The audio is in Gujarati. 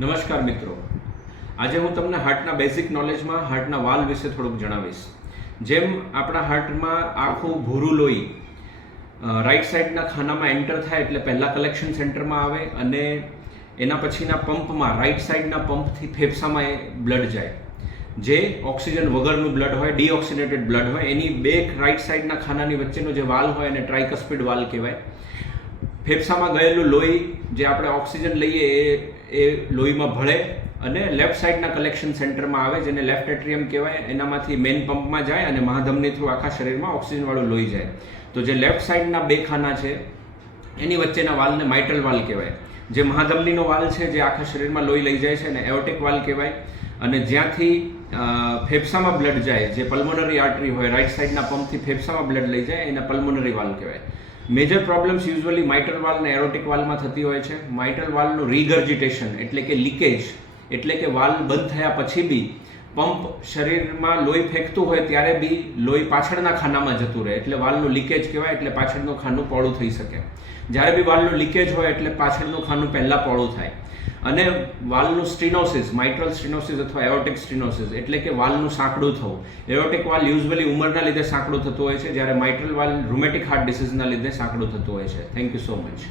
નમસ્કાર મિત્રો, આજે હું તમને હાર્ટના બેઝિક નોલેજમાં હાર્ટના વાલ વિશે થોડુંક જણાવીશ. જેમ આપણા હાર્ટમાં આખું ભૂરું લોહી રાઈટ સાઈડના ખાનામાં એન્ટર થાય એટલે પહેલાં કલેક્શન સેન્ટરમાં આવે અને એના પછીના પંપમાં રાઈટ સાઈડના પંપથી ફેફસામાં એ બ્લડ જાય. જે ઓક્સિજન વગરનું બ્લડ હોય, ડીઓક્સિનેટેડ બ્લડ હોય, એની બે રાઈટ સાઈડના ખાનાની વચ્ચેનો જે વાલ હોય એને ટ્રાઇકસ્પિડ વાલ કહેવાય. ફેફસામાં ગયેલું લોહી જે આપણે ઓક્સિજન લઈએ એ લોહીમાં ભળે અને લેફ્ટ સાઈડના કલેક્શન સેન્ટરમાં આવે, જેને લેફ્ટ એટ્રિયમ કહેવાય. એનામાંથી મેઇન પંપમાં જાય અને મહાધમની થ્રુ આખા શરીરમાં ઓક્સિજનવાળું લોહી જાય. તો જે લેફ્ટ સાઈડના બે ખાના છે એની વચ્ચેના વાલને માઇટલ વાલ કહેવાય. જે મહાધમનીનો વાલ છે જે આખા શરીરમાં લોહી લઈ જાય છે એને એઓર્ટિક વાલ કહેવાય. અને જ્યાંથી ફેફસામાં બ્લડ જાય, જે પલ્મોનરી આર્ટરી હોય, રાઈટ સાઈડના પંપથી ફેફસામાં બ્લડ લઈ જાય, એને પલ્મોનરી વાલ કહેવાય. મેજર પ્રોબ્લેમ્સ યુઝ્યુઅલી માઇટલ વાલ અને એરોટિક વાલમાં થતી હોય છે. માઇટલ વાલનું રીગર્જિટેશન એટલે કે લીકેજ, એટલે કે વાલ બંધ થયા પછી બી પંપ શરીરમાં લોહી ફેંકતું હોય ત્યારે બી લોહી પાછળના ખાનામાં જતું રહે, એટલે વાલનું લીકેજ કહેવાય. એટલે પાછળનું ખાનું પહોળું થઈ શકે. જ્યારે બી વાલનું લીકેજ હોય એટલે પાછળનું ખાનું પહેલાં પહોળું થાય. અને વાલનું સ્ટીનોસિસ, માઇટ્રલ સ્ટીનોસિસ અથવા એઓર્ટિક સ્ટીનોસિસ એટલે કે વાલનું સાંકડું થવું. એઓર્ટિક વાલ યુઝ્યુઅલી ઉંમરના લીધે સાંકડું થતું હોય છે, જ્યારે માઇટ્રલ વાલ રૂમેટિક હાર્ટ ડિસીઝના લીધે સાંકડું થતું હોય છે. Thank you so much.